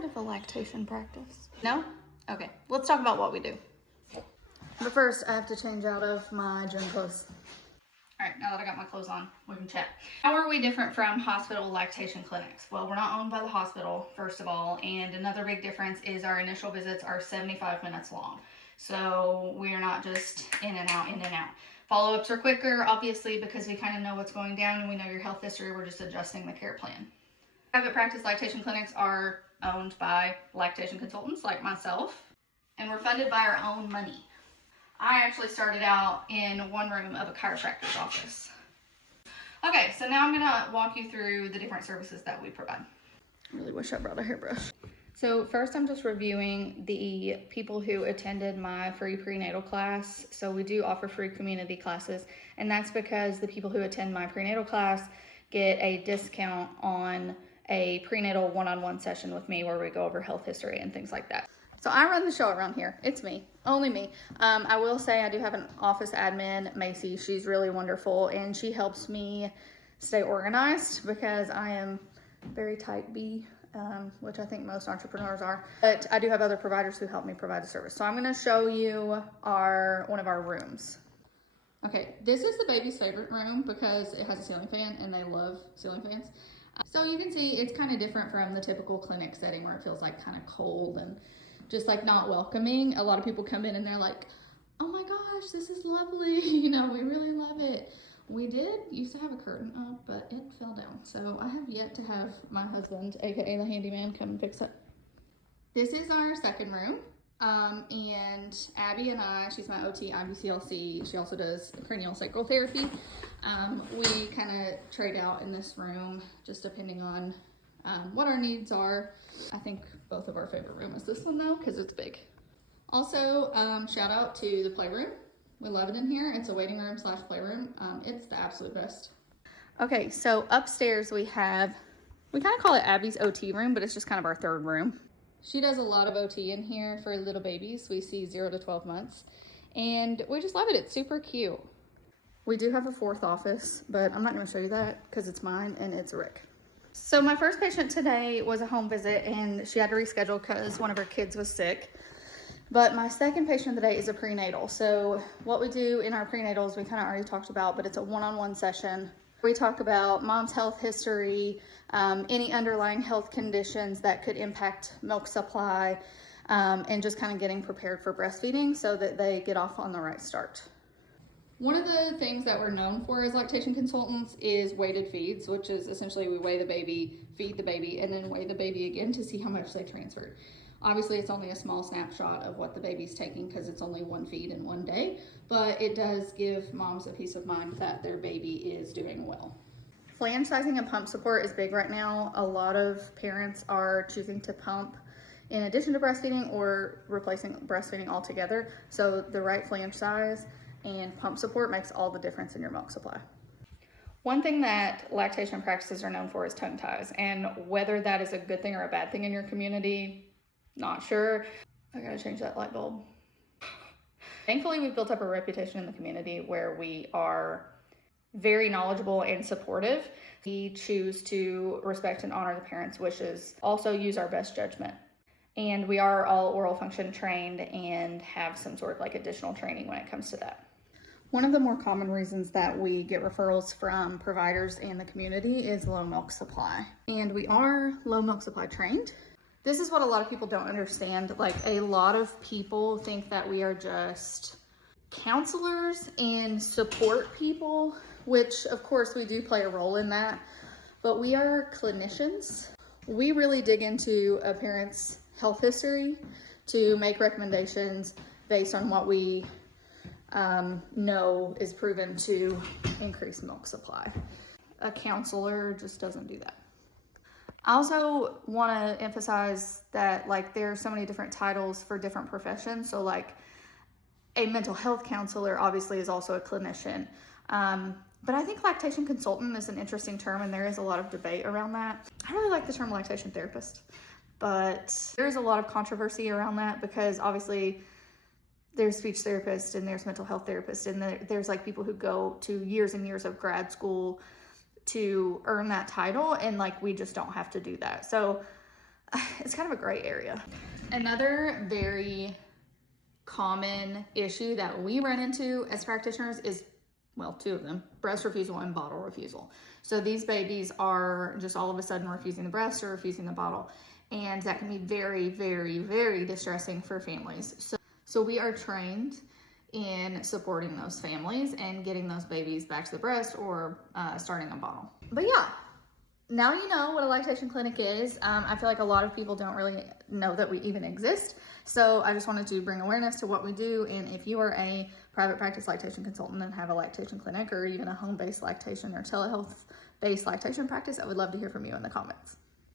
heard of a lactation practice? No? Okay, let's talk about what we do. But first, I have to change out of my gym clothes. All right, now that I got my clothes on, we can chat. How are we different from hospital lactation clinics? Well, we're not owned by the hospital, first of all, and another big difference is our initial visits are 75 minutes long. So we are not just in and out, in and out. Follow-ups are quicker, obviously, because we kind of know what's going down and we know your health history. We're just adjusting the care plan. Private practice lactation clinics are owned by lactation consultants like myself, and we're funded by our own money. I actually started out in one room of a chiropractor's office. Okay, so now I'm gonna walk you through the different services that we provide. I really wish I brought a hairbrush. So first I'm just reviewing the people who attended my free prenatal class. So we do offer free community classes, and that's because the people who attend my prenatal class get a discount on a prenatal one-on-one session with me where we go over health history and things like that. So I run the show around here. It's me, only me. I will say I do have an office admin, Macy. She's really wonderful, and she helps me stay organized because I am very type B, which I think most entrepreneurs are. But I do have other providers who help me provide the service. So I'm gonna show you one of our rooms. Okay, this is the baby's favorite room because it has a ceiling fan and they love ceiling fans. So you can see it's kind of different from the typical clinic setting where it feels like kind of cold and just like not welcoming. A lot of people come in and they're like, oh my gosh, this is lovely. You know, we really love it. We used to have a curtain up, but it fell down. So I have yet to have my husband, AKA the handyman, come and fix it. This is our second room. And Abby and I, she's my OT, IBCLC. She also does cranial sacral therapy. We kind of trade out in this room just depending on what our needs are. I think both of our favorite room is this one though, because it's big. Also, shout out to the playroom. We love it in here. It's a waiting room / playroom. It's the absolute best. Okay, so upstairs we kind of call it Abby's OT room, but it's just kind of our third room. She does a lot of OT in here for little babies. We see 0 to 12 months, and we just love it. It's super cute. We do have a fourth office, but I'm not going to show you that because it's mine and it's Rick. So my first patient today was a home visit, and she had to reschedule because one of her kids was sick. But my second patient today is a prenatal. So what we do in our prenatals, we kind of already talked about, but it's a one-on-one session. We talk about mom's health history, any underlying health conditions that could impact milk supply, and just kind of getting prepared for breastfeeding so that they get off on the right start. One of the things that we're known for as lactation consultants is weighted feeds, which is essentially we weigh the baby, feed the baby, and then weigh the baby again to see how much they transferred. Obviously, it's only a small snapshot of what the baby's taking because it's only one feed in one day, but it does give moms a peace of mind that their baby is doing well. Flange sizing and pump support is big right now. A lot of parents are choosing to pump in addition to breastfeeding or replacing breastfeeding altogether. So the right flange size and pump support makes all the difference in your milk supply. One thing that lactation practices are known for is tongue ties, and whether that is a good thing or a bad thing in your community, not sure. I gotta change that light bulb. Thankfully, we've built up a reputation in the community where we are very knowledgeable and supportive. We choose to respect and honor the parents' wishes, also use our best judgment. And we are all oral function trained and have some sort of like additional training when it comes to that. One of the more common reasons that we get referrals from providers in the community is low milk supply. And we are low milk supply trained. This is what a lot of people don't understand. Like, a lot of people think that we are just counselors and support people, which of course we do play a role in that, but we are clinicians. We really dig into a parent's health history to make recommendations based on what we know is proven to increase milk supply. A counselor just doesn't do that. I also want to emphasize that, like, there are so many different titles for different professions. So like a mental health counselor obviously is also a clinician. But I think lactation consultant is an interesting term, and there is a lot of debate around that. I really like the term lactation therapist, but there's a lot of controversy around that because obviously there's speech therapists and there's mental health therapists, and there's like people who go to years and years of grad school to earn that title, and like we just don't have to do that. So it's kind of a gray area. Another very common issue that we run into as practitioners is, well, two of them, breast refusal and bottle refusal. So these babies are just all of a sudden refusing the breast or refusing the bottle. And that can be very, very, very distressing for families. So we are trained in supporting those families and getting those babies back to the breast or starting a bottle. But yeah, now you know what a lactation clinic is. I feel like a lot of people don't really know that we even exist. So I just wanted to bring awareness to what we do. And if you are a private practice lactation consultant and have a lactation clinic or even a home-based lactation or telehealth-based lactation practice, I would love to hear from you in the comments.